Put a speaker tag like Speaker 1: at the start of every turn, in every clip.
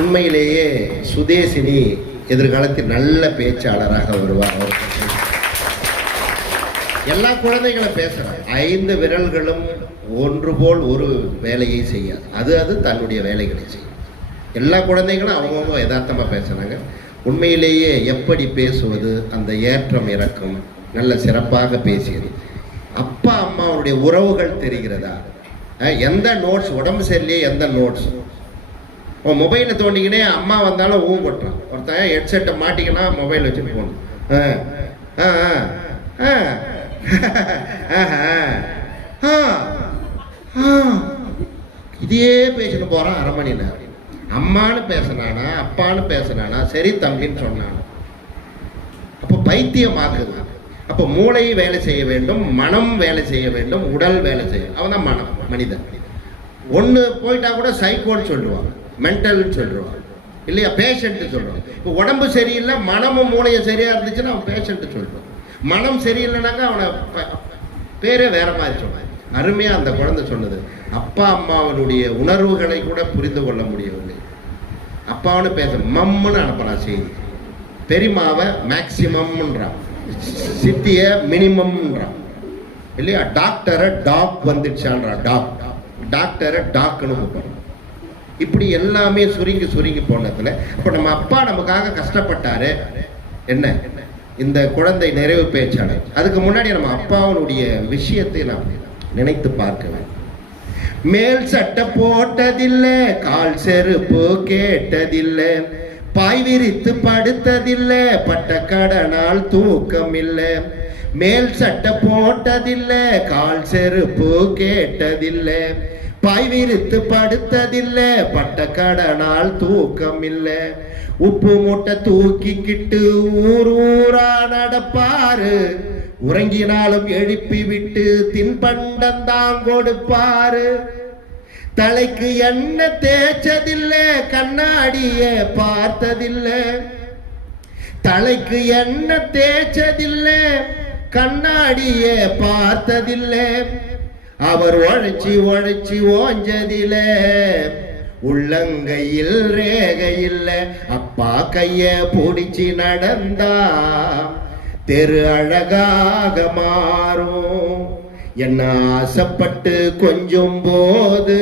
Speaker 1: உண்மையிலேயே சுதேசினி எதிர்காலத்தில் நல்ல பேச்சாளராக வருவார். அவர் எல்லா குழந்தைகளும் பேசுகிறாங்க ஐந்து விரல்களும் ஒன்று போல் ஒரு வேலையை செய்யாது. அது அது தன்னுடைய வேலைகளை செய்யும். எல்லா குழந்தைகளும் அவங்கவுங்க யதார்த்தமாக பேசுகிறாங்க உண்மையிலேயே எப்படி பேசுவது அந்த ஏற்றம் இறக்கம் நல்ல சிறப்பாக பேசியது. அப்பா அம்மாவுடைய உறவுகள் தெரிகிறதா? எந்த நோட்ஸ் உடம்பு சரியில்லையே எந்த நோட்ஸ் உன் மொபைலை தோண்டிக்கினே அம்மா வந்தாலும் ஊ கொட்டுறான். ஒருத்தன் ஹெட்செட்டை மாட்டிக்கினா மொபைல் வச்சு போகணும் ஆ ஆ ஆ ஆ இதையே பேசிட்டு போகிறான் அரை மணி நேரம் அம்மானு பேசினானா அப்பான்னு பேசினானா சரி தம்பின்னு சொன்னானா. அப்போ பைத்தியமாக்குது. அப்போ மூளை வேலை செய்ய வேண்டும் மனம் வேலை செய்ய வேண்டும் உடல் வேலை செய்ய அவன் தான் மனம் மனிதன். ஒன்று போயிட்டா கூட சைக்கோன்னு சொல்லுவாங்க. மென்டல்னு சொல்கிறோம் இல்லையா? பேஷண்ட்டு சொல்கிறோம் இப்போ உடம்பு சரியில்லை மனமும் மூளையும் சரியாக இருந்துச்சுன்னா அவன் பேஷண்ட்டு சொல்லுவான் மனம் சரியில்லைனாக்கா அவனை பேரே வேற மாதிரி சொன்னான் அருமையாக அந்த குழந்தை சொன்னது. அப்பா அம்மாவனுடைய உணர்வுகளை கூட புரிந்து கொள்ள முடியவில்லை. அப்பாவுன்னு பேச மம்முன்னு அனுப்பலாம் செய்தி. பெரியமாவை மேக்சிமம்ன்றான் சித்தியை மினிமம்ன்றான் இல்லையா? டாக்டரை டாக் வந்துடுச்சான்றான். டாக் டாக்டரை டாக்னு கூப்பிட்றான். இப்படி எல்லாமே சுருங்கி சுருங்கி போனதுல இப்போ நம்ம அப்பா நமக்காக கஷ்டப்பட்டாரு. என்ன? இந்த குழந்தை நிறைவு பேச்சாளர் அதுக்கு முன்னாடி நம்ம அப்பாவுடைய விஷயத்தை நாம் நினைத்து பார்க்க வேண்டும். மேல் சட்டை போட்டதில்லை கால் செருப்பு கேட்டதில்லை பாய் விரித்து படுத்ததில்லை பட்ட கடனால் தூக்கம் இல்லை மேல் சட்டை போட்டதில்லை கால் செருப்பு கேட்டதில்லை. பாய் விரித்து படுத்ததில்லை. பட்ட கடனால் தூக்கம் இல்ல உப்பு மூட்டை தூக்கிக்கிட்டு ஊர் ஊரா நடப்பாரு. உறங்கினாலும் எழுப்பி விட்டு தின்பண்டம் தான் கொடுப்பாரு. தலைக்கு என்ன தேய்ச்சதில்ல. கண்ணாடிய பார்த்ததில்ல. தலைக்கு என்ன தேய்ச்சதில்ல. கண்ணாடிய பார்த்ததில்லை. அவர் உழைச்சி உழைச்சி ஓஞ்சதில. உள்ளங்கையில் ரேகையில் இல்ல அப்பா கைய பிடிச்சி நடந்தா தெரு அழகாக மாறும். என்ன ஆசைப்பட்டு கொஞ்சம் போது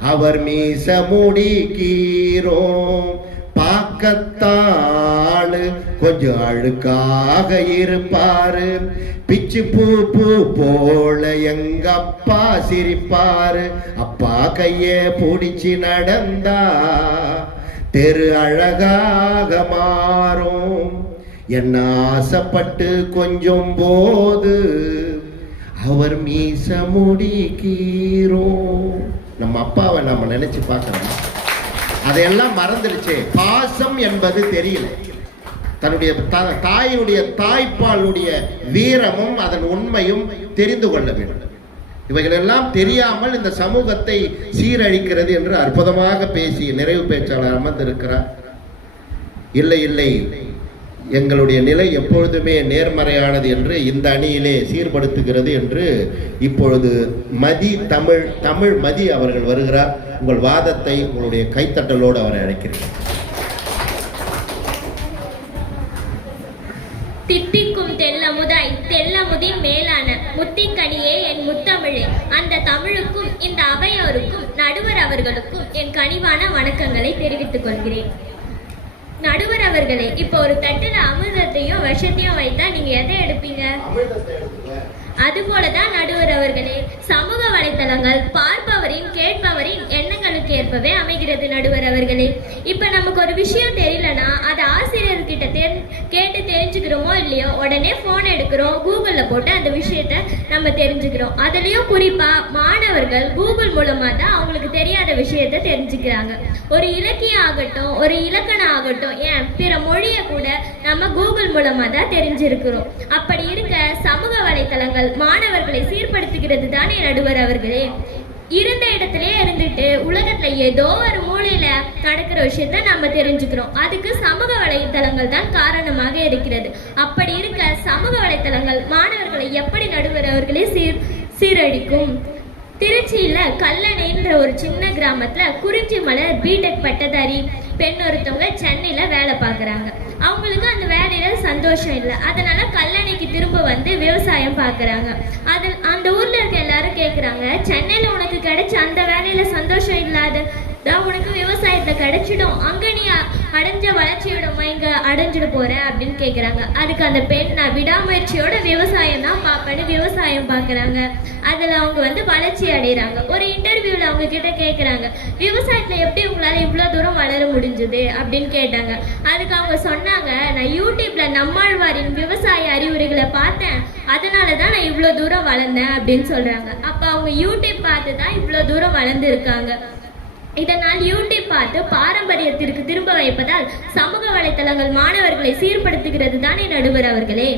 Speaker 1: அவர் மீச முடிக்கிறோம் கொஞ்சம் அழுக்காக இருப்பாரு. பிச்சு பூ பூ போல எங்க அப்பா சிரிப்பாரு. அப்பா கைய பிடிச்சி நடந்தா தெரு அழகாக மாறும். என்ன ஆசைப்பட்டு கொஞ்சம் போது அவர் மீச முடிக்கிறோம் நம்ம அப்பாவை நம்ம நினைச்சு பார்க்கணும். அதையெல்லாம் மறந்துடுச்சு. பாசம் என்பது தெரியல. தன்னுடைய த- தாயினுடைய தாய்ப்பாலுடைய வீரமும் அதன் உண்மையும் தெரிந்து கொள்ள வேண்டும். இவைகளெல்லாம் தெரியாமல் இந்த சமூகத்தை சீரழிக்கிறது என்று அற்புதமாக பேசி நிறைவு பேச்சாளர் அமர்ந்திருக்கிறார். இல்லை இல்லை. எங்களுடைய நிலை எப்பொழுதுமே நேர்மறையானது என்று இந்த அணியிலே சீர்படுத்துகிறது என்று இப்பொழுது மதி தமிழ் தமிழ் மதி அவர்கள் வருகிறார். உங்கள் வாதத்தை உங்களுடைய கைத்தட்டலோடு அவரை அழைக்கிறேன்.
Speaker 2: தித்திக்கும் தெல்லமுதாய் தெல்லமுதின் மேலான முத்திக்கனியே என் முத்தமிழே. அந்த தமிழுக்கும் இந்த அவையோருக்கும் நடுவர் அவர்களுக்கும் என் கனிவான வணக்கங்களை தெரிவித்துக் கொள்கிறேன். நடுவர் அவர்களே இப்போ ஒரு தட்டுல அமிர்தத்தையும் விஷத்தையும் வைத்தா நீங்க எதை எடுப்பீங்க? அதுபோலதான் நடுவர் அவர்களே சமூக வலைத்தளங்கள் பார்ப்பவரின் கேட்பவரின் எண்ணங்களுக்கு ஏற்பவே அமைகிறது நடுவர் அவர்களே. இப்ப நமக்கு ஒரு விஷயம் தெரியலனா அது ஆசிரியர்கிட்ட தெரி கேட்டு தெரிஞ்சுக்கிறோமோ இல்லையோ உடனே போன் எடுக்கிறோம் கூகுளில் போட்டு அந்த விஷயத்த நம்ம தெரிஞ்சுக்கிறோம். அதுலயும் குறிப்பா மாணவர்கள் கூகுள் மூலமா தான் அவங்களுக்கு தெரியாத விஷயத்த தெரிஞ்சுக்கிறாங்க. ஒரு இலக்கியம் ஆகட்டும் ஒரு இலக்கணம் ஆகட்டும் ஏன் பிற மொழியை கூட நம்ம கூகுள் மூலமா தான் தெரிஞ்சிருக்கிறோம். அப்படி இருக்க சமூக வலைத்தளங்கள் மாணவர்களை சீர்படுத்துகிறது தானே நடுவர் அவர்களே. இருந்த இடத்துலயே இருந்துட்டு உலகத்துல ஏதோ ஒரு மூலையில நடக்கிற விஷயத்த நம்ம தெரிஞ்சுக்கிறோம். அதுக்கு சமூக வலைத்தளங்கள் தான் காரணமாக இருக்கிறது. அப்படி இருக்க சமூக வலைத்தளங்கள் மாணவர்களை எப்படி நடுவர் அவர்களே சீர் சீரழிக்கும்? திருச்சியில கல்லணைன்ற ஒரு சின்ன கிராமத்துல குறிஞ்சி மலர் பிடெக் பட்டதாரி பெண் ஒருத்தவங்க சென்னையில வேலை பார்க்குறாங்க. அவங்களுக்கு அந்த வேலையில சந்தோஷம் இல்லை. அதனால கல்லணைக்கு திரும்ப வந்து விவசாயம் பார்க்குறாங்க அது அந்த ஊர்ல இருக்க எல்லாரும் கேட்குறாங்க சென்னையில உனக்கு கிடைச்ச அந்த வேலையில சந்தோஷம் இல்லாத தான் உனக்கு விவசாயத்தை கிடைச்சிடும் அங்க நீ அடைஞ்ச வளர்ச்சியோட மயங்க அடைஞ்சிட போற அப்படின்னு கேக்குறாங்க. அதுக்கு அந்த பெண் நான் விடாமுயற்சியோட விவசாயம் தான் பார்ப்பேன்னு விவசாயம் பார்க்குறாங்க. அதுல அவங்க வந்து வளர்ச்சி அடைகிறாங்க ஒரு இன்டர்வியூல அவங்க கிட்ட கேக்குறாங்க விவசாயத்துல எப்படி உங்களால இவ்வளவு தூரம் வளர முடிஞ்சது? அப்படின்னு கேட்டாங்க. அதுக்கு அவங்க சொன்னாங்க நான் யூடியூப்ல நம்மாழ்வாரின் விவசாய அறிவுரைகளை பார்த்தேன். அதனால தான் நான் இவ்வளோ தூரம் வளர்ந்தேன் அப்படின்னு சொல்றாங்க. அப்ப அவங்க யூடியூப் பார்த்து தான் இவ்வளோ தூரம் வளர்ந்துருக்காங்க. இதனால் யூடியூப் பார்த்து பாரம்பரியத்திற்கு திரும்ப வைப்பதால் சமூக வலைத்தளங்கள் மாணவர்களை சீர்படுத்துகிறது தானே நடுவர் அவர்களே.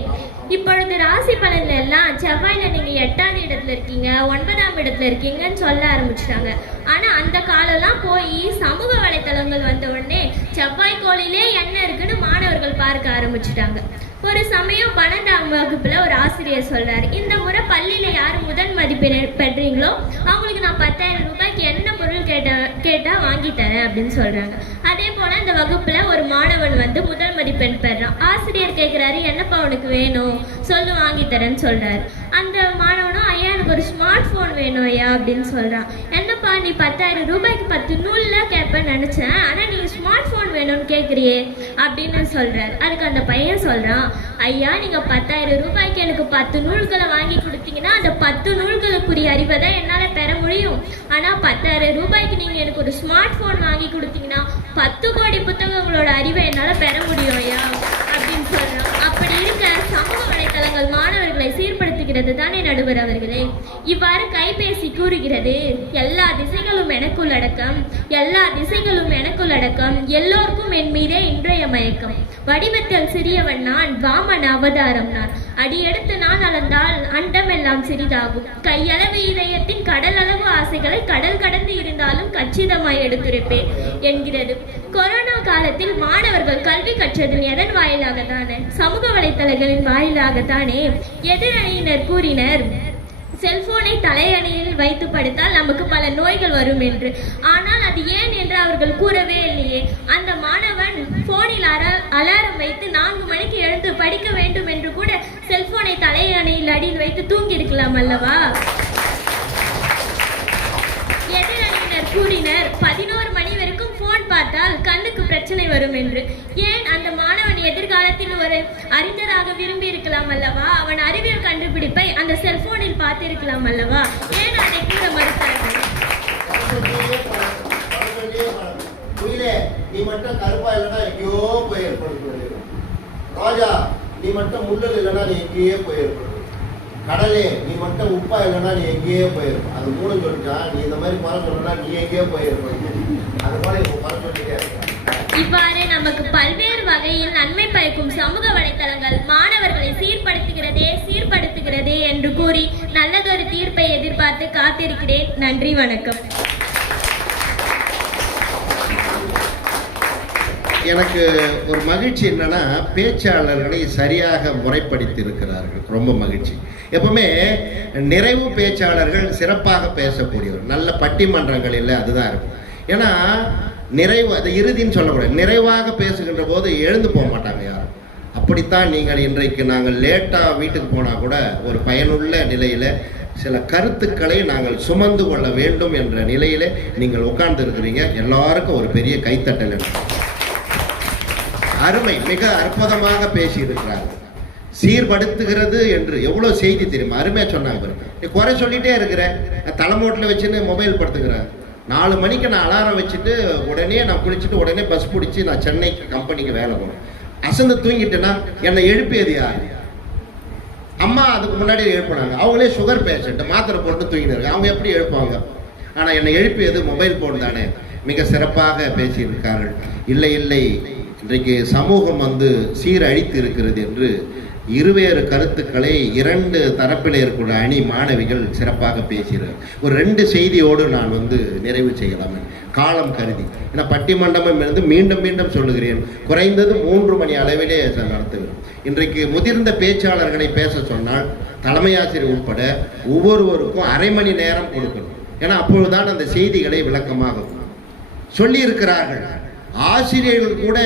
Speaker 2: இப்பொழுது ராசி பலன்ல எல்லாம் செவ்வாயில நீங்க எட்டாவது இடத்துல இருக்கீங்க ஒன்பதாம் இடத்துல இருக்கீங்கன்னு சொல்ல ஆரம்பிச்சிட்டாங்க. ஆனா அந்த காலம்லாம் போய் சமூக வலைத்தளங்கள் வந்த உடனே செவ்வாய் கோளிலே என்ன இருக்குன்னு மாணவர்கள் பார்க்க ஆரம்பிச்சிட்டாங்க. ஒரு சமயம் பன்னெண்டாம் வகுப்புல ஒரு ஆசிரியர் சொல்றாரு இந்த முறை பள்ளியில யார் முதல் மதிப்பெண் பெற்றீங்களோ அவங்களுக்கு நான் பத்தாயிரம் ரூபாய்க்கு என்ன பொருள் கேட்ட கேட்டா வாங்கி தரேன் அப்படின்னு சொல்றாங்க. அதே போல இந்த வகுப்புல ஒரு மாணவன் வந்து முதல் மதிப்பெண் பெறான் ஆசிரியர் கேட்கிறாரு என்னப்பா அவனுக்கு வேணும்? சொல்லு வாங்கி தரேன்னு சொல்றாரு. அந்த மாணவனும் ஐயா எனக்கு ஒரு ஸ்மார்ட் போன் வேணும் ஐயா அப்படின்னு சொல்கிறான் என்னப்பா நீ பத்தாயிரம் ரூபாய்க்கு பத்து நூலில் கேட்பேன்னு நினச்சேன் ஆனால் நீ ஸ்மார்ட் ஃபோன் வேணும்னு கேட்குறியே அப்படின்னு சொல்கிறார் அதுக்கு அந்த பையன் சொல்கிறான் ஐயா நீங்கள் பத்தாயிரம் ரூபாய்க்கு எனக்கு பத்து நூல்களை வாங்கி கொடுத்தீங்கன்னா அந்த பத்து நூல்களுக்குரிய அறிவை தான் என்னால் பெற முடியும். ஆனால் பத்தாயிரம் ரூபாய்க்கு நீங்கள் எனக்கு ஒரு ஸ்மார்ட் ஃபோன் வாங்கி கொடுத்தீங்கன்னா பத்து கோடி புத்தகங்களோட அறிவை என்னால் பெற முடியும் ஐயா அப்படின்னு சொல்கிறோம் அப்படி இருக்க சமூக வலைத்தளங்கள் மாணவர்களை இருக்கிறது தானே நடுவர் அவர்களே? இவ்வாறு கைபேசி கூறுகிறது. எல்லா திசைகளும் எனக்குள்ளடக்கம் எல்லா திசைகளும் எனக்குள்ளடக்கம் எல்லோருக்கும் என் மீதே இன்றைய மயக்கம். வடிவத்தில் சிறியவன் நான் வாமன் அவதாரம் நான். அடியெடுத்து நான் அளந்தால் அண்டமெல்லாம் சிறிதாகும். கையளவு இதயத்தின் கடல் அளவு ஆசைகளை கடல் கடந்து இருந்தாலும் கச்சிதமாய் எடுத்துரைப்பேன் என்கிறது. கொரோனா காலத்தில் மாணவர்கள் கல்வி கற்றது எதன் வாயிலாக தானே சமூக வலைத்தளங்களின் வாயிலாகத்தானே? எதிரணியினர் கூறினர். செல்போனை தலையணையில் வைத்து படுத்தால் நமக்கு பல நோய்கள் வரும் என்று. ஆனால் அது ஏன்? என்று அவர்கள் கூறவே இல்லையே. அந்த மாணவன் போனில் அலாரம் வைத்து நான்கு மணிக்கு எழுந்து படிக்க வேண்டும் என்று கூட செல்போனை தலையணையில் அடியில் வைத்து தூங்கியிருக்கலாம் அல்லவா? எதிரணியினர் கூறினர் பதினோரு பார்த்தால் கண்ணுக்கு பிரச்சனை வரும் என்று. ஏன் அந்த மாணவன் எதிர்காலத்தில் ஒரு அறிஞராக விரும்பி இருக்கலாம் அல்லவா? அவன் அறிவியல் கண்டுபிடிப்பை அந்த செல்போனில் பார்த்திருக்கலாம் அல்லவா? ஏன் அதை கூற மறுத்தார்கள்?
Speaker 1: நீ மட்டும் கருப்பா இல்லைன்னா எங்கேயோ போய் ஏற்படுத்து ராஜா நீ மட்டும் முள்ளல் இல்லைன்னா நீ எங்கேயோ போய் போயிருப்ப கடலே நீ மட்டும் உப்பா இல்லைன்னா நீ எங்கேயே போயிருப்ப. அது மூணு சொல்லிட்டா நீ இந்த மாதிரி குறை சொல்லனா நீ எங்கேயோ போயிருப்ப. அது மாதிரி இப்போ குறை சொல்லிட்டே இருக்க.
Speaker 2: இவ்வாறு நமக்கு பல்வேறு வகையில் நன்மை பயக்கும் சமூக வலைத்தளங்கள் மாணவர்களை சீர்படுத்துகிறதே சீர்படுத்துகிறதே என்று கூறி நல்லதொரு தீர்ப்பை எதிர்பார்த்து காத்திருக்கிறேன். நன்றி வணக்கம்.
Speaker 1: எனக்கு ஒரு மகிழ்ச்சி என்னன்னா பேச்சாளர்களை சரியாக முறைப்படுத்தி இருக்கிறார்கள் ரொம்ப மகிழ்ச்சி. எப்பவுமே நிறைவு பேச்சாளர்கள் சிறப்பாக பேசக்கூடியவர். நல்ல பட்டிமன்றங்களில் அதுதான் இருக்கும். ஏன்னா நிறைவு அது இறுதின்னு சொல்லக்கூடாது. நிறைவாக பேசுகின்ற போது எழுந்து போக மாட்டாங்க யாரும். அப்படித்தான் நீங்கள் இன்றைக்கு நாங்கள் லேட்டாக வீட்டுக்கு போனால் கூட ஒரு பயனுள்ள நிலையில் சில கருத்துக்களை நாங்கள் சுமந்து கொள்ள வேண்டும் என்ற நிலையில் நீங்கள் உட்கார்ந்து இருக்கிறீங்க எல்லாருக்கும் ஒரு பெரிய கைத்தட்டல் அருமை மிக அற்புதமாக பேசியிருக்கிறார்கள். சீர்படுத்துகிறது என்று எவ்வளோ செய்தி தெரியுமா? அருமையாக சொன்னாங்க பாருங்க. நீ குறை சொல்லிட்டே இருக்கிறேன் தலைமோட்டில் வச்சுன்னு மொபைல் படுத்துக்கிறேன். நாலு மணிக்கு நான் அலாரம் வச்சுட்டு உடனே நான் குளிச்சுட்டு உடனே பஸ் பிடிச்சி நான் சென்னைக்கு கம்பெனிக்கு வேலை போனேன் அசந்து தூங்கிட்டேன்னா என்னை எழுப்பியது யார்? அம்மா அதுக்கு முன்னாடி எழுப்புனாங்க. அவங்களே சுகர் பேஷண்ட் மாத்திரை போட்டு தூங்கினாங்க அவங்க எப்படி எழுப்புவாங்க ஆனால் என்னை எழுப்பியது மொபைல் ஃபோன் தானே. மிக சிறப்பாக பேசியிருக்கார்கள். இல்லை இல்லை இன்றைக்கு சமூகம் வந்து சீரழித்து இருக்கிறது என்று இருவேறு கருத்துக்களை இரண்டு தரப்பில் இருக்கக்கூடிய அணி மாணவிகள் சிறப்பாக பேசுகிறார் ஒரு ரெண்டு செய்தியோடு நான் வந்து நிறைவு செய்யலாம். காலம் கருதி. ஏன்னா பட்டிமண்டபம் இருந்து மீண்டும் மீண்டும் சொல்லுகிறேன். குறைந்தது மூன்று மணி அளவிலே நடத்துகிறோம் இன்றைக்கு முதிர்ந்த பேச்சாளர்களை பேச சொன்னால் தலைமை ஆசிரியர் உட்பட ஒவ்வொருவருக்கும் அரை மணி நேரம் கொடுக்கணும். ஏன்னா அப்பொழுதுதான் அந்த செய்திகளை விளக்கமாக சொல்லியிருக்கிறார்கள். ஆசிரியர்கள் கூட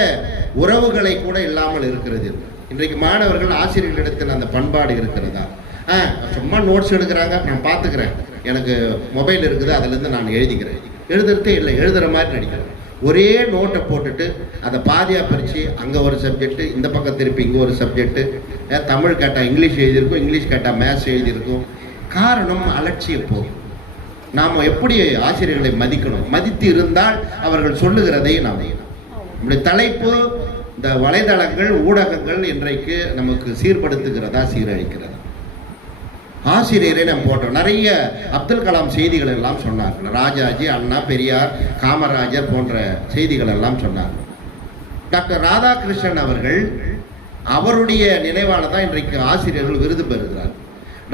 Speaker 1: உறவுகளை கூட இல்லாமல் இருக்கிறது. இன்றைக்கு மாணவர்கள் ஆசிரியர்களிடத்தில் அந்த பண்பாடு இருக்கிறதா? ஆ சும்மா நோட்ஸ் எடுக்கிறாங்க நான் பார்த்துக்கிறேன். எனக்கு மொபைல் இருக்குது அதுலேருந்து நான் எழுதிக்கிறேன். எழுதுறதே இல்லை எழுதுகிற மாதிரி நடிக்கிறேன். ஒரே நோட்டை போட்டுட்டு அதை பாதியாக பறித்து அங்கே ஒரு சப்ஜெக்ட்டு இந்த பக்கம் திருப்பி இங்கே ஒரு சப்ஜெக்ட்டு தமிழ் கேட்டால் இங்கிலீஷ் எழுதியிருக்கும் இங்கிலீஷ் கேட்டால் மேத்ஸ் எழுதியிருக்கும். காரணம் அலட்சிய நாம் எப்படி ஆசிரியர்களை மதிக்கணும்? மதித்து இருந்தால் அவர்கள் சொல்லுகிறதை நாம் நம்முடைய தலைப்பு இந்த வலைதளங்கள் ஊடகங்கள் இன்றைக்கு நமக்கு சீர்படுத்துகிறதா சீரழிக்கிறதா? ஆசிரியரை நம்ம போட்டோம். நிறைய அப்துல் கலாம் செய்திகள் எல்லாம் சொன்னார்கள். ராஜாஜி அண்ணா பெரியார் காமராஜர் போன்ற செய்திகள் எல்லாம் சொன்னார்கள் டாக்டர் ராதாகிருஷ்ணன் அவர்கள் அவருடைய நினைவால தான் இன்றைக்கு ஆசிரியர்கள் விருது பெறுகிறார்.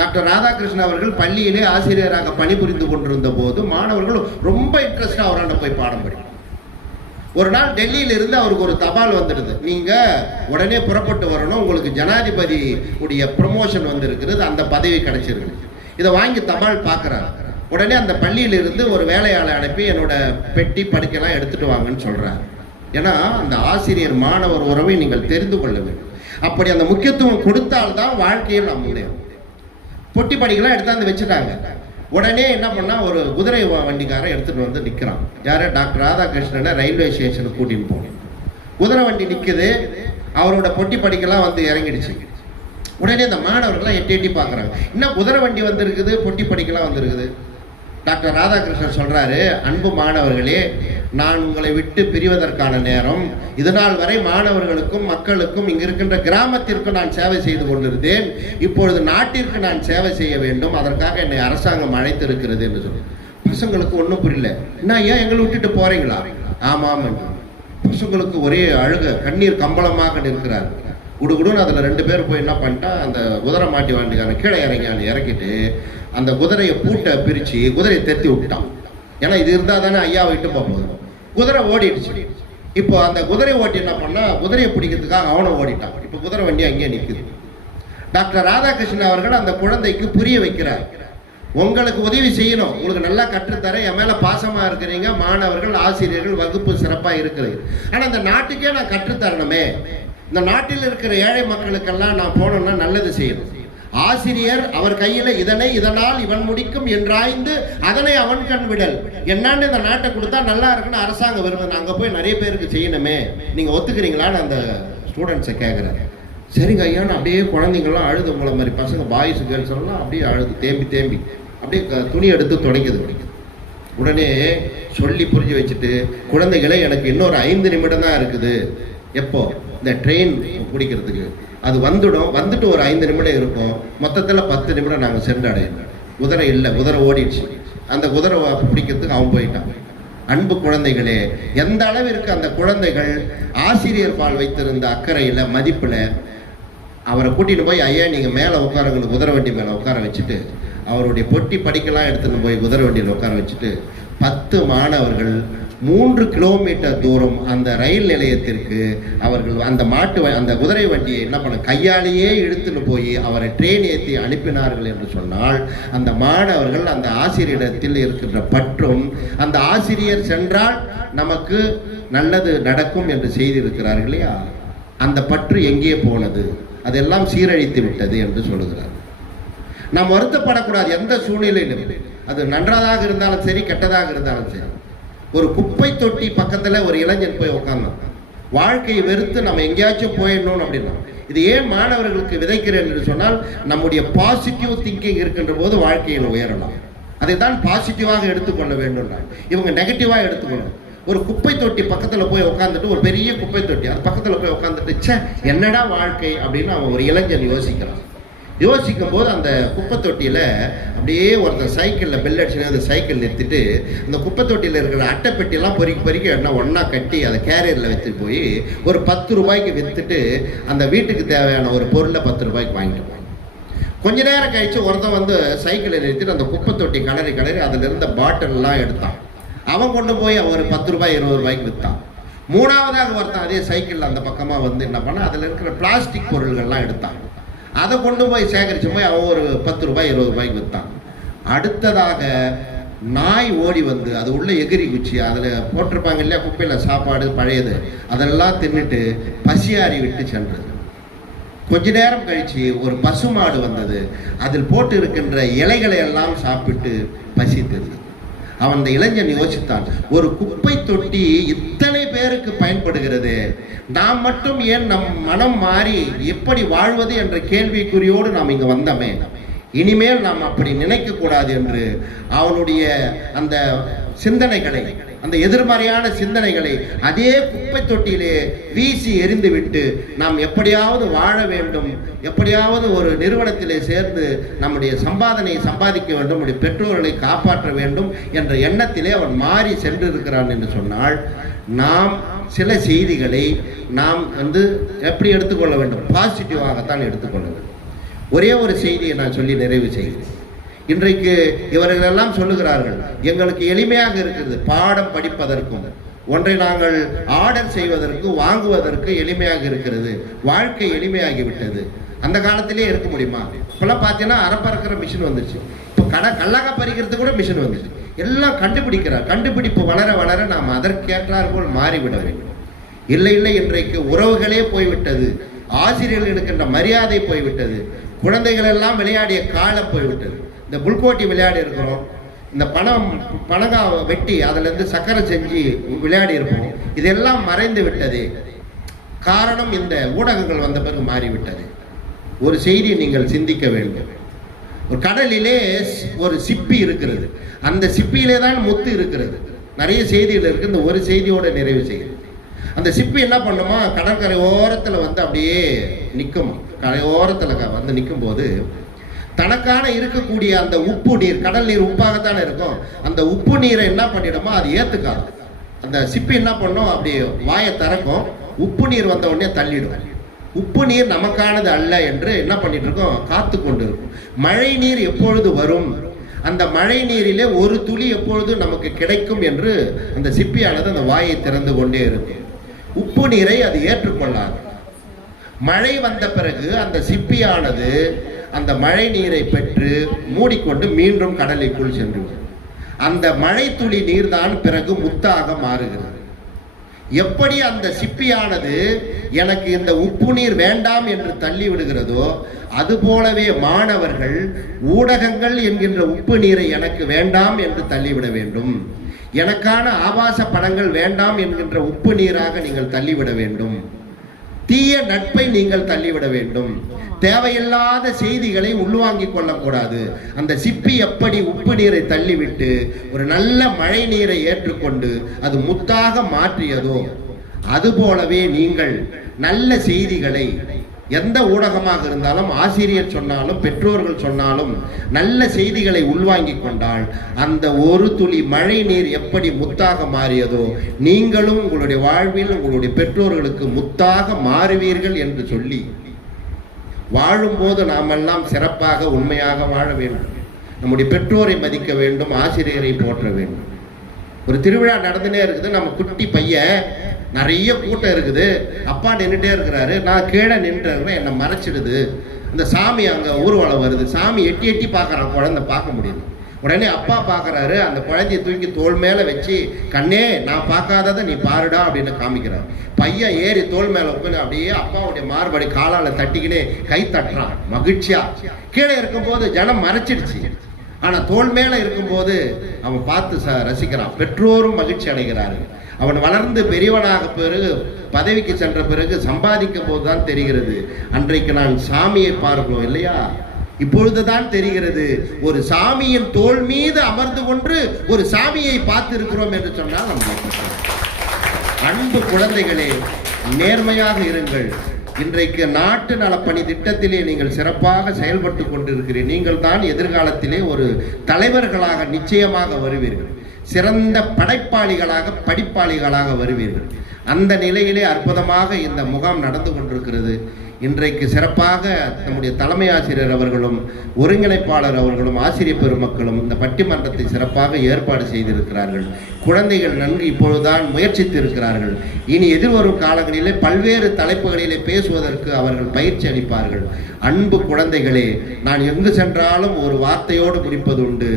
Speaker 1: டாக்டர் ராதாகிருஷ்ணன் அவர்கள் பள்ளியிலே ஆசிரியராக பணிபுரிந்து கொண்டிருந்த போது மாணவர்கள் ரொம்ப இன்ட்ரெஸ்டாக அவராண்ட போய் பாடம் படிப்பாங்க ஒரு நாள் டெல்லியிலிருந்து அவருக்கு ஒரு தபால் வந்துடுது. நீங்கள் உடனே புறப்பட்டு வரணும். உங்களுக்கு ஜனாதிபதி உடைய ப்ரமோஷன் வந்திருக்கிறது. அந்த பதவி கிடைச்சிருக்கு. இதை வாங்கி தபால் பார்க்குறாங்க உடனே அந்த பள்ளியிலிருந்து ஒரு வேலையாளை அனுப்பி என்னோட பெட்டி படுக்கலாம் எடுத்துகிட்டு வாங்கன்னு சொல்கிறார் ஏன்னா அந்த ஆசிரியர் மாணவர் உறவை நீங்கள் தெரிந்து கொள்ள வேண்டும். அப்படி அந்த முக்கியத்துவம் கொடுத்தால்தான் வாழ்க்கையில் நாம் முடியும் பொட்டி படிக்கலாம் எடுத்தாந்து வச்சுட்டாங்க. உடனே என்ன பண்ணா ஒரு குதிரை வண்டிக்காரன் எடுத்துகிட்டு வந்து நிற்கிறான் யார்? டாக்டர் ராதாகிருஷ்ணனை ரயில்வே ஸ்டேஷனுக்கு கூட்டின்னு போகணும் குதிரை வண்டி நிற்குது அவரோட பொட்டி படிக்கலாம் வந்து இறங்கிடுச்சு. உடனே இந்த மாணவர்கள்லாம் எட்டி எட்டி பார்க்குறாங்க. இன்னும் குதிரை வண்டி வந்திருக்குது? பொட்டி படிக்கலாம் வந்திருக்குது. டாக்டர் ராதாகிருஷ்ணன் சொல்கிறாரு அன்பு மாணவர்களே நான் உங்களை விட்டு பிரிவதற்கான நேரம். இதனால் வரை மாணவர்களுக்கும் மக்களுக்கும் இங்க இருக்கின்ற கிராமத்திற்கு நான் சேவை செய்து கொண்டிருந்தேன். இப்பொழுது நாட்டிற்கு நான் சேவை செய்ய வேண்டும். அதற்காக என்னை அரசாங்கம் அழைத்திருக்கிறது என்று சொல்லி. பசங்களுக்கு ஒன்றும் புரியல. என்ன ஏன் எங்களை விட்டுட்டு போறீங்களா? ஆமாம் என்று பசங்களுக்கு ஒரே அழுக கண்ணீர் கம்பளமாக நிற்கிறார். குடுகுடுன்னு அதில் ரெண்டு பேர் போய் என்ன பண்ணிட்டா அந்த குதிரை மாட்டி வாண்டிக்கான கீழே இறங்கியான்னு இறக்கிட்டு அந்த குதிரையை பூட்டை பிரித்து குதிரையை தெத்தி விட்டான் ஏன்னா இது இருந்தால் தானே ஐயா விட்டு போகுது. குதிரை ஓடிடுச்சு. இப்போ அந்த குதிரை ஓட்டி என்ன பண்ணா குதிரையை பிடிக்கிறதுக்காக அவனை ஓடிட்டான். இப்போ குதிரை வண்டி அங்கேயே நிற்குது டாக்டர் ராதாகிருஷ்ணன் அவர்கள் அந்த குழந்தைக்கு புரிய வைக்கிறார். உங்களுக்கு உதவி செய்யணும். உங்களுக்கு நல்லா கற்றுத்தரேன். என் மேலே பாசமாக இருக்கிறீங்க. மாணவர்கள் ஆசிரியர்கள் வகுப்பு சிறப்பாக இருக்கிறீங்க. ஆனால் இந்த நாட்டுக்கே நான் கற்றுத்தரணுமே. இந்த நாட்டில் இருக்கிற ஏழை மக்களுக்கெல்லாம் நான் போனோம்னா நல்லது செய்யணும். ஆசிரியர் அவர் கையில் இதனை இதனால் இவன் முடிக்கும் என்றாய்ந்து அதனை அவன் கண் விடல். என்னன்னு இந்த நாட்டை கொடுத்தா நல்லா இருக்குன்னு அரசாங்கம் விரும்புது அங்க போய் நிறைய பேருக்கு செய்யணுமே. நீங்கள் ஒத்துக்கிறீங்களான்னு அந்த ஸ்டூடெண்ட்ஸை கேட்குறேன் சரிங்க ஐயான்னு அப்படியே குழந்தைங்களாம் அழுது. உங்களை மாதிரி பசங்க பாய்ஸ் கேர்ள்ஸ் எல்லாம் அப்படியே அழுது. தேம்பி தேம்பி. அப்படியே க- துணி எடுத்து தொடங்கியது துடைக்குது. உடனே சொல்லி புரிஞ்சு வச்சுட்டு குழந்தைகளை எனக்கு இன்னொரு ஐந்து நிமிடம் தான் இருக்குது. எப்போ? இந்த ட்ரெயின் பிடிக்கிறதுக்கு. அது வந்துடும் வந்துட்டு ஒரு ஐந்து நிமிடம் இருக்கும். மொத்தத்தில் பத்து நிமிடம் நாங்கள் சென்றடையணும். குதிரை இல்லை குதிரை ஓடிடுச்சு. அந்த குதிரை பிடிக்கிறதுக்கு அவன் போயிட்டான். அன்பு குழந்தைகளே எந்த அளவிற்கு அந்த குழந்தைகள் ஆசிரியர் பால் வைத்திருந்த அக்கறையில் மதிப்பில் அவரை கூட்டிகிட்டு போய் ஐயா நீங்கள் மேலே உட்காருங்க குதிரை வண்டி மேலே உட்கார வச்சுட்டு அவருடைய பொட்டி படிக்கலாம் எடுத்துன்னு போய் குதிரை வண்டியில் உட்கார வச்சுட்டு பத்து மாணவர்கள் மூன்று கிலோமீட்டர் தூரம் அந்த ரயில் நிலையத்திற்கு அவர்கள் அந்த மாட்டு வ- அந்த குதிரை வண்டியை என்ன பண்ண கையாலேயே இழுத்துன்னு போய் அவரை ட்ரெயின் ஏற்றி அனுப்பினார்கள் என்று சொன்னால் அந்த மாணவர்கள் அந்த ஆசிரியரிடத்தில் இருக்கின்ற பற்றும் அந்த ஆசிரியர் சென்றால் நமக்கு நல்லது நடக்கும் என்று செய்திருக்கிறார்கள் இல்லையா? அந்த பற்று எங்கே போனது? அதெல்லாம் சீரழித்து விட்டது என்று சொல்லுகிறார். நாம் வருத்தப்படக்கூடாது எந்த சூழ்நிலையிலும். அது நன்றாதாக இருந்தாலும் சரி கெட்டதாக இருந்தாலும் சரி. ஒரு குப்பை தொட்டி பக்கத்துல ஒரு இளைஞன் போய் உட்காந்தான் வாழ்க்கையை வெறுத்து நம்ம எங்கேயாச்சும் போயிடணும் அப்படின்னா இது ஏன் மாணவர்களுக்கு விதைக்கிறேன் என்று சொன்னால் நம்முடைய பாசிட்டிவ் திங்கிங் இருக்கின்ற போது வாழ்க்கையில் உயரலாம். அதை தான் பாசிட்டிவாக எடுத்துக்கொள்ள வேண்டும் இவங்க நெகட்டிவாக எடுத்துக்கணும். ஒரு குப்பை தொட்டி பக்கத்தில் போய் உட்காந்துட்டு ஒரு பெரிய குப்பை தொட்டி அது பக்கத்தில் போய் உட்காந்துட்டு ச்சே என்னடா வாழ்க்கை? அப்படின்னு அவன் ஒரு இளைஞன் யோசிக்கிறான். யோசிக்கும் போது அந்த குப்பை தொட்டியில் அப்படியே ஒருத்தன் சைக்கிளில் பெல் அடிச்சுன்னு அந்த சைக்கிள் நிறுத்திட்டு அந்த குப்பை தொட்டியில் இருக்கிற அட்டைப்பெட்டியெல்லாம் பொறுக்கி பொறுக்கி என்ன ஒன்றா கட்டி அதை கேரியரில் வச்சுட்டு போய் ஒரு பத்து ரூபாய்க்கு விற்றுட்டு அந்த வீட்டுக்கு தேவையான ஒரு பொருளை பத்து ரூபாய்க்கு வாங்கிட்டு போய் கொஞ்ச நேரம் கழிச்சு ஒருத்தன் வந்து சைக்கிளை நிறுத்திட்டு அந்த குப்பை தொட்டி கலரி கலரி அதில் இருந்த பாட்டில்லாம் எடுத்தான். அவன் கொண்டு போய் அவன் ஒரு பத்து ரூபாய் இருபது ரூபாய்க்கு விற்றான் மூணாவதாக ஒருத்தன் அதே சைக்கிளில் அந்த பக்கமாக வந்து என்ன பண்ணால் அதில் இருக்கிற பிளாஸ்டிக் பொருள்கள்லாம் எடுத்தான். அதை கொண்டு போய் சேகரித்து போய் அவன் ஒரு பத்து ரூபாய் இருபது ரூபாய்க்கு விற்றான் அடுத்ததாக நாய் ஓடி வந்து அது உள்ள எகிரி குச்சி அதில் போட்டிருப்பாங்க இல்லையா குப்பையில் சாப்பாடு பழையது அதெல்லாம் தின்னுட்டு பசியாறி விட்டு சென்றது. கொஞ்ச நேரம் கழித்து ஒரு பசுமாடு வந்தது. அதில் போட்டு இருக்கின்ற இலைகளை எல்லாம் சாப்பிட்டு பசித்தது அவன் அந்த இளைஞன் யோசித்தான் ஒரு குப்பை தொட்டி இத்தனை பேருக்கு பயன்படுகிறது? நாம் மட்டும் ஏன் நம் மனம் மாறி எப்படி வாழ்வது என்ற கேள்விக்குறியோடு நாம் இங்கு வந்தோமே? இனிமேல் நாம் அப்படி நினைக்க கூடாது என்று அவனுடைய அந்த சிந்தனைகளை அந்த எதிர்மறையான சிந்தனைகளை அதே குப்பை தொட்டியிலே வீசி எறிந்துவிட்டு நாம் எப்படியாவது வாழ வேண்டும் எப்படியாவது ஒரு நிறுவனத்திலே சேர்ந்து நம்முடைய சம்பாதனையை சம்பாதிக்க வேண்டும் நம்முடைய பெற்றோர்களை காப்பாற்ற வேண்டும் என்ற எண்ணத்திலே அவன் மாறி சென்றிருக்கிறான் என்று சொன்னால் நாம் சில செய்திகளை நாம் வந்து எப்படி எடுத்துக்கொள்ள வேண்டும்? பாசிட்டிவாகத்தான் எடுத்துக்கொள்ள வேண்டும். ஒரே ஒரு செய்தியை நான் சொல்லி நிறைவு செய்கிறேன். இன்றைக்கு இவர்களெல்லாம் சொல்லுகிறார்கள் எங்களுக்கு எளிமையாக இருக்கிறது பாடம் படிப்பதற்கும். ஒன்றை நாங்கள் ஆர்டர் செய்வதற்கு வாங்குவதற்கு எளிமையாக இருக்கிறது வாழ்க்கை எளிமையாகிவிட்டது. அந்த காலத்திலே இருக்க முடியுமா? இப்பெல்லாம் பார்த்தீங்கன்னா அறப்பறக்கிற மிஷின் வந்துச்சு இப்போ கடை கல்லாக பறிக்கிறது கூட மிஷின் வந்துச்சு எல்லாம் கண்டுபிடிக்கிறார் கண்டுபிடிப்பு வளர வளர நாம் அதற்கேற்றார் போல் மாறிவிட வேண்டும். இல்லை இல்லை இன்றைக்கு உறவுகளே போய்விட்டது ஆசிரியர்கள் எடுக்கின்ற மரியாதை போய்விட்டது குழந்தைகள் எல்லாம் விளையாடிய காலம் போய்விட்டது. இந்த புல்கோட்டி விளையாடி இருக்கிறோம். இந்த பணம் பணங்கா வெட்டி அதுலேருந்து சக்கரை செஞ்சு விளையாடி இருப்போம். இதெல்லாம் மறைந்து விட்டது. காரணம் இந்த ஊடகங்கள் வந்த பிறகு மாறிவிட்டது. ஒரு செய்தியை நீங்கள் சிந்திக்க வேண்டும். ஒரு கடலிலே ஒரு சிப்பி இருக்கிறது. அந்த சிப்பியிலே தான் முத்து இருக்கிறது. நிறைய செய்திகள் இருக்கு. இந்த ஒரு செய்தியோட நிறைவு செய்யுது. அந்த சிப்பி என்ன பண்ணுமா? கடற்கரை ஓரத்தில் வந்து அப்படியே நிற்கும் கரை ஓரத்தில் வந்து நிற்கும் போது தனக்கான இருக்கக்கூடிய அந்த உப்பு நீர் கடல் நீர் உப்பாகத்தானே இருக்கும். அந்த உப்பு நீரை என்ன பண்ணிடுமோ அது ஏற்றுக்காது அந்த சிப்பி என்ன பண்ணும் அப்படி வாயை திறக்கும். உப்பு நீர் வந்த உடனே தள்ளிடும். உப்பு நீர் நமக்கானது அல்ல என்று என்ன பண்ணிட்டு இருக்கோம்? காத்து கொண்டு இருக்கும் மழை நீர் எப்பொழுது வரும்? அந்த மழை நீரிலே ஒரு துளி எப்பொழுது நமக்கு கிடைக்கும் என்று அந்த சிப்பியானது அந்த வாயை திறந்து கொண்டே இருக்கும் உப்பு நீரை அது ஏற்றுக்கொள்ளாது. மழை வந்த பிறகு அந்த சிப்பியானது அந்த மழை நீரை பெற்று மூடிக்கொண்டு மீண்டும் கடலுக்குள் சென்றுவிடும். அந்த மழை துளி நீர்தான் பிறகு முத்தாக மாறுகிறது. எப்படி அந்த சிப்பியானது எனக்கு இந்த உப்பு நீர் வேண்டாம் என்று தள்ளி விடுகிறதோ அதுபோலவே மாணவர்கள் ஊடகங்கள் என்கின்ற உப்பு நீரை எனக்கு வேண்டாம் என்று தள்ளிவிட வேண்டும். எனக்கான ஆபாச படங்கள் வேண்டாம் என்கின்ற உப்பு நீராக நீங்கள் தள்ளிவிட வேண்டும். தீய நட்பை நீங்கள் தள்ளிவிட வேண்டும். தேவையில்லாத செய்திகளை உள்வாங்கிக் கொள்ளக்கூடாது. அந்த சிப்பி எப்படி உப்பு நீரை தள்ளிவிட்டு ஒரு நல்ல மழை நீரை ஏற்றுக்கொண்டு அது முத்தாக மாற்றியதோ அதுபோலவே நீங்கள் நல்ல செய்திகளை எந்த ஊடகமாக இருந்தாலும் ஆசிரியர் சொன்னாலும் பெற்றோர்கள் சொன்னாலும் நல்ல செய்திகளை உள்வாங்கிக் கொண்டால் அந்த ஒரு துளி மழை நீர் எப்படி முத்தாக மாறியதோ நீங்களும் உங்களுடைய வாழ்வில் உங்களுடைய பெற்றோர்களுக்கு முத்தாக மாறுவீர்கள் என்று சொல்லி வாழும்போது நாமெல்லாம் சிறப்பாக உண்மையாக வாழ வேண்டும். நம்முடைய பெற்றோரை மதிக்க வேண்டும் ஆசிரியரை போற்ற வேண்டும். ஒரு திருவிழா நடந்துனே இருக்குது நம்ம குட்டி பையன் நிறைய கூட்டம் இருக்குது. அப்பா நின்றுட்டே இருக்கிறாரு. நான் கீழே நின்றுறேன். என்னை மறைச்சிடுது. இந்த சாமி அங்கே ஊர்வலம் வருது. சாமி எட்டி எட்டி பார்க்குறான் குழந்தை பார்க்க முடியுது. உடனே அப்பா பார்க்குறாரு. அந்த குழந்தைய தூக்கி தோல் மேலே வச்சு கண்ணே நான் பார்க்காததை நீ பாருடா அப்படின்னு காமிக்கிறார். பையன் ஏறி தோல் மேலே உட்காந்து அப்படியே அப்பாவுடைய மார்படி காலால் தட்டிக்கினே கை தட்டுறான். மகிழ்ச்சியா. கீழே இருக்கும்போது ஜனம் மறைச்சிடுச்சு. ஆனால் தோல் மேலே இருக்கும்போது அவன் பார்த்து ச ரசிக்கிறான். பெற்றோரும் மகிழ்ச்சி அடைகிறார்கள். அவன் வளர்ந்து பெரியவனாக பிறகு பதவிக்கு சென்ற பிறகு சம்பாதிக்கும் போதுதான் தெரிகிறது. அன்றைக்கு நான் சாமியை பார்க்கிறோம் இல்லையா? இப்பொழுதுதான் தெரிகிறது ஒரு சாமியின் தோள் மீது அமர்ந்து கொண்டு ஒரு சாமியை பார்த்திருக்கிறோம் என்று சொன்னால் நம்ம அன்பு குழந்தைகளே நேர்மையாக இருங்கள். இன்றைக்கு நாட்டு நலப்பணி திட்டத்திலே நீங்கள் சிறப்பாக செயல்பட்டு கொண்டிருக்கிறீர்கள். நீங்கள் தான் எதிர்காலத்திலே ஒரு தலைவர்களாக நிச்சயமாக வருவீர்கள். சிறந்த படைப்பாளிகளாக படிப்பாளிகளாக வருவீர்கள். அந்த நிலையிலே அற்புதமாக இந்த முகாம் நடந்து கொண்டிருக்கிறது. இன்றைக்கு சிறப்பாக நம்முடைய தலைமை ஆசிரியர் அவர்களும் ஒருங்கிணைப்பாளர் அவர்களும் ஆசிரியர் பெருமக்களும் இந்த பட்டிமன்றத்தை சிறப்பாக ஏற்பாடு செய்திருக்கிறார்கள். குழந்தைகள் நன்கு இப்பொழுதுதான் முயற்சித்து இருக்கிறார்கள் இனி எதிர்வரும் காலங்களிலே பல்வேறு தலைப்புகளிலே பேசுவதற்கு அவர்கள் பயிற்சி அளிப்பார்கள். அன்பு குழந்தைகளே நான் எங்கு சென்றாலும் ஒரு வார்த்தையோடு முடிப்பது உண்டு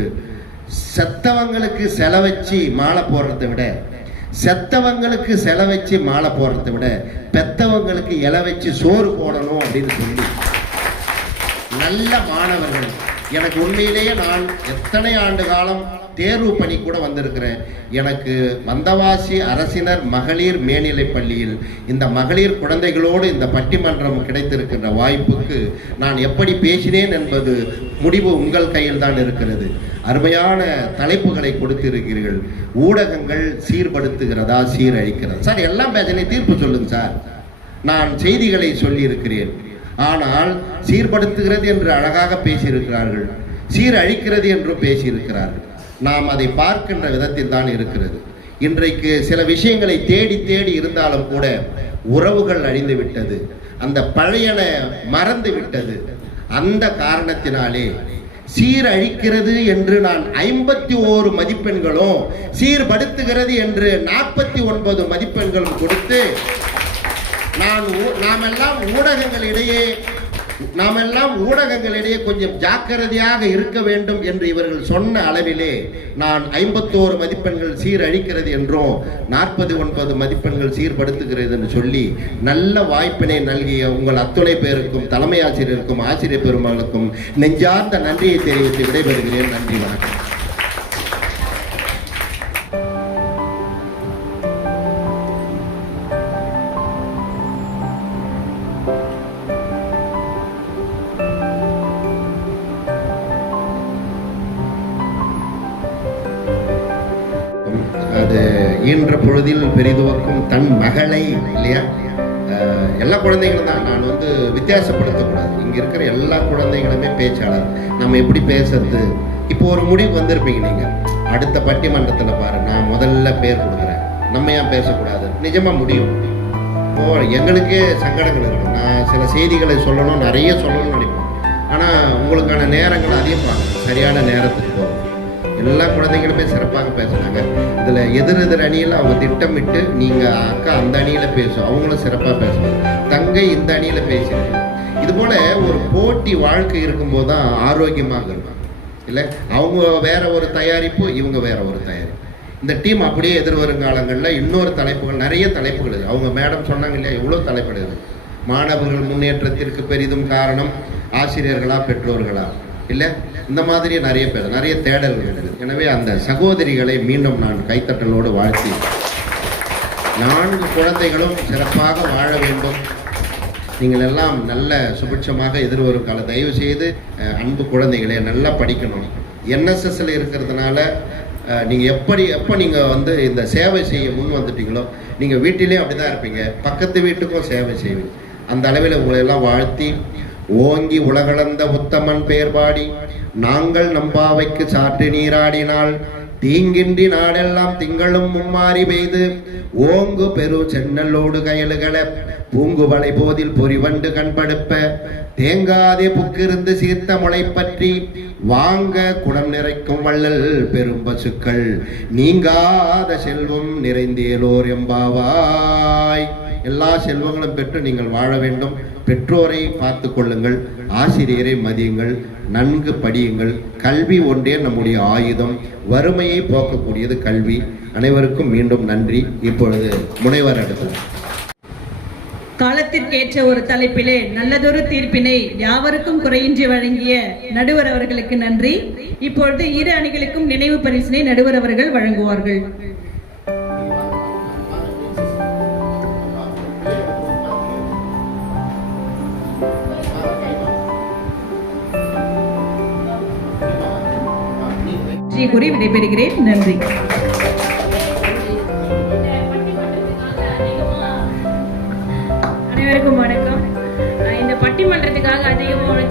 Speaker 1: செத்தவங்களுக்கு செலவச்சு மாலை போடுறதை விட செத்தவங்களுக்கு செலவச்சு மாலை போடுறத விட பெத்தவங்களுக்கு இலை வச்சு சோறு போடணும் அப்படின்னு சொல்லி நல்ல மாணவர்கள். எனக்கு உண்மையிலேயே நான் எத்தனை ஆண்டு காலம் தேர்வு பணி கூட வந்திருக்கிறேன். எனக்கு வந்தவாசி அரசினர் மகளிர் மேல்நிலைப் பள்ளியில் இந்த மகளிர் குழந்தைகளோடு இந்த பட்டிமன்றம் கிடைத்திருக்கின்ற வாய்ப்புக்கு நான் எப்படி பேசினேன் என்பது முடிவு உங்கள் கையில் தான் இருக்கிறது. அருமையான தலைப்புகளை கொடுத்திருக்கிறீர்கள். ஊடகங்கள் சீர்படுத்துகிறதா சீரழிக்கிறதா? சார் எல்லாம் பேசினே தீர்ப்பு சொல்லுங்க சார். நான் செய்திகளை சொல்லியிருக்கிறேன். ஆனால் சீர்படுத்துகிறது என்று அழகாக பேசியிருக்கிறார்கள் சீரழிக்கிறது என்றும் பேசியிருக்கிறார்கள். நாம் அதை பார்க்கின்ற விதத்தில் தான் இருக்கிறது. இன்றைக்கு சில விஷயங்களை தேடி தேடி இருந்தாலும் கூட உறவுகள் அழிந்து விட்டது அந்த பழையன மறந்து விட்டது. அந்த காரணத்தினாலே சீரழிக்கிறது என்று நான் ஐம்பத்தி ஓரு மதிப்பெண்களும் சீர்படுத்துகிறது என்று நாற்பத்தி ஒன்பது மதிப்பெண்களும் கொடுத்து நான் ஊ- நாமெல்லாம் ஊடகங்களிடையே நாமெல்லாம் ஊடகங்களிடையே கொஞ்சம் ஜாக்கிரதையாக இருக்க வேண்டும் என்று இவர்கள் சொன்ன அளவிலே நான் ஐம்பத்தோரு மதிப்பெண்கள் சீரழிக்கிறது என்றும் நாற்பது ஒன்பது மதிப்பெண்கள் சீர்படுத்துகிறது என்று சொல்லி நல்ல வாய்ப்பினை நல்கிய உங்கள் அத்துணை பேருக்கும் தலைமை ஆசிரியருக்கும் ஆசிரியர் பெருமகளுக்கும் நெஞ்சார்ந்த நன்றியை தெரிவித்து விடைபெறுகிறேன். நன்றி வணக்கம். ஈன்ற பொழுதில் பெரிதுவக்கும் தன் மகளை இல்லையா? எல்லா குழந்தைகளும் தான். நான் வந்து வித்தியாசப்படுத்தக்கூடாது. இங்கே இருக்கிற எல்லா குழந்தைகளுமே பேச்சாளர். நம்ம எப்படி பேசுறது? இப்போ ஒரு முடிவு வந்திருப்பீங்க நீங்கள் அடுத்த பட்டிமன்றத்தில் பாரு நான் முதல்ல பேர் கொடுக்குறேன். நம்ம ஏன் பேசக்கூடாது? நிஜமாக முடியும் இப்போ எங்களுக்கே சங்கடங்கள் இருக்கும் நான் சில செய்திகளை சொல்லணும் நிறைய சொல்லணும்னு நினைப்போம். ஆனால் உங்களுக்கான நேரங்கள் அதிகமாக சரியான நேரத்துக்கு போகும். எல்லா குழந்தைகளுமே சிறப்பாக பேசுனாங்க. இதில் எதிர் எதிர் அணியில் அவங்க திட்டமிட்டு நீங்கள் அக்கா அந்த அணியில் பேசும் அவங்களும் சிறப்பாக பேசுவாங்க தங்கை இந்த அணியில் பேசுகிறாங்க இதுபோல் ஒரு போட்டி வாழ்க்கை இருக்கும்போது தான் ஆரோக்கியமாக இருக்கும் இல்லை? அவங்க வேற ஒரு தயாரிப்பு இவங்க வேற ஒரு தயாரிப்பு. இந்த டீம் அப்படியே எதிர்வருங்காலங்களில் இன்னொரு தலைப்புகள் நிறைய தலைப்புகள் இருக்குது அவங்க மேடம் சொன்னாங்க இல்லையா? எவ்வளோ தலைப்புகள் இருக்குது மாணவர்கள் முன்னேற்றத்திற்கு பெரிதும் காரணம் ஆசிரியர்களா பெற்றோர்களா? இல்லை? இந்த மாதிரி நிறைய பேர் நிறைய தேடல்கள் எனவே அந்த சகோதரிகளை மீண்டும் நான் கைத்தட்டலோடு வாழ்த்தி நான்கு குழந்தைகளும் சிறப்பாக வாழ வேண்டும். நீங்கள் எல்லாம் நல்ல சுபிட்சமாக எதிர்வரும் கால தயவு செய்து அன்பு குழந்தைகளே நல்லா படிக்கணும். என்எஸ்எஸ்ல இருக்கிறதுனால நீங்கள் எப்படி எப்போ நீங்கள் வந்து இந்த சேவை செய்ய முன் வந்துட்டீங்களோ நீங்கள் வீட்டிலே அப்படி அப்படிதான் இருப்பீங்க. பக்கத்து வீட்டுக்கும் சேவை செய்வீங்க. அந்த அளவில் உங்களை எல்லாம் வாழ்த்தி ஓங்கி உலகளந்த உத்தமன் பெயர் பாடி நாங்கள் நம்பாவைக்கு சாற்று நீராடினால் தீங்கின்றி நாடெல்லாம் திங்களும் மும்மாறி பெய்து ஓங்கு பெரு சென்னலோடு கயலுகள பூங்குவளை போதில் பொறிவண்டு கண்படுப்ப தேங்காதே புக்கிருந்து சீர்த்த முளை பற்றி வாங்க குடம் நிறைக்கும் வள்ளல் பெரும் பசுக்கள். நீங்காத செல்வம் நிறைந்தேலோர் எம்பாவாய். எல்லா செல்வங்களும் பெற்று நீங்கள் வாழ வேண்டும். பெற்றோரை பார்த்து கொள்ளுங்கள். ஆசிரியரை மதியுங்கள். நன்கு படியுங்கள். கல்வி ஒன்றே நம்முடைய ஆயுதம். வறுமையை போக்கக்கூடியது கல்வி. அனைவருக்கும் மீண்டும் நன்றி. இப்பொழுது முனைவர் அடுத்தது
Speaker 3: காலத்திற்கேற்ற ஒரு தலைப்பிலே நல்லதொரு தீர்ப்பினை யாவருக்கும் குறையின்றி வழங்கிய நடுவர் அவர்களுக்கு நன்றி. இப்பொழுது இரு அணிகளுக்கும் நினைவு பரிசினை நடுவர் அவர்கள் வழங்குவார்கள். கூறி விடைபெறுகிறேன். நன்றி.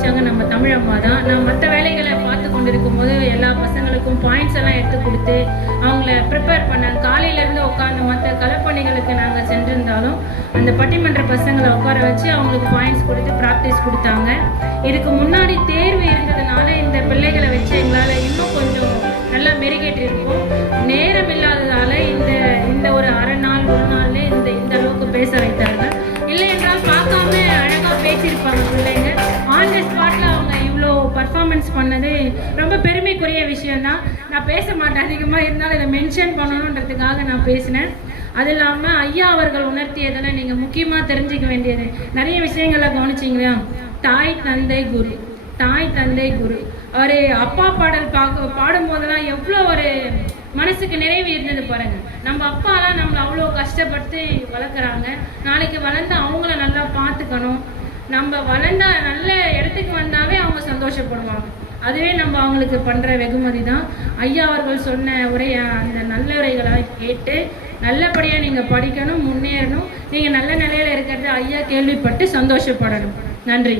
Speaker 4: அதிகமாக நம்ம தமிழ் அம்மா தான். நான் மற்ற வேலைகளை பார்த்து கொண்டிருக்கும் போது எல்லா பசங்களுக்கும் பாயிண்ட்ஸ் எல்லாம் எடுத்து கொடுத்து அவங்கள ப்ரிப்பேர் பண்ண காலையிலேருந்து உட்காந்து மற்ற கலப்பணிகளுக்கு நாங்கள் சென்றிருந்தாலும் அந்த பட்டிமன்ற பசங்களை உட்கார வச்சு அவங்களுக்கு பாயிண்ட்ஸ் கொடுத்து ப்ராக்டிஸ் கொடுத்தாங்க. இதுக்கு முன்னாடி தேர்வு இருந்ததுனால இந்த பிள்ளைகளை வச்சு எங்களால் இன்னும் கொஞ்சம் நல்லா மெருகேற்றிருக்கோம். நேரம் இல்லாத நான் பேச மாட்டேன். அதிகமாக இருந்தாலும் இதை மென்ஷன் பண்ணணுன்றதுக்காக நான் பேசினேன். அது இல்லாமல் ஐயா அவர்கள் உணர்த்தியதில் நீங்கள் முக்கியமாக தெரிஞ்சுக்க வேண்டியது. நிறைய விஷயங்களை கவனிச்சிங்களா? தாய் தந்தை குரு. தாய் தந்தை குரு. அவர் அப்பா பாடல் பார்க்க பாடும்போதெல்லாம் எவ்வளோ ஒரு மனசுக்கு நிறைவு இருந்தது பாருங்க. நம்ம அப்பாலாம் நம்மளை அவ்வளோ கஷ்டப்பட்டு வளர்க்குறாங்க. நாளைக்கு வளர்ந்து அவங்கள நல்லா பார்த்துக்கணும். நம்ம வளர்ந்தா நல்ல இடத்துக்கு வந்தாவே அவங்க சந்தோஷப்படுவாங்க. அதுவே நம்ம அவங்களுக்கு பண்ணுற வெகுமதி தான் ஐயா அவர்கள் சொன்ன உரைய அந்த நல்ல உரைகளை கேட்டு நல்லபடியாக நீங்கள் படிக்கணும் முன்னேறணும். நீங்கள் நல்ல நிலையில் இருக்கிறது ஐயா கேள்விப்பட்டு சந்தோஷப்படணும். நன்றி.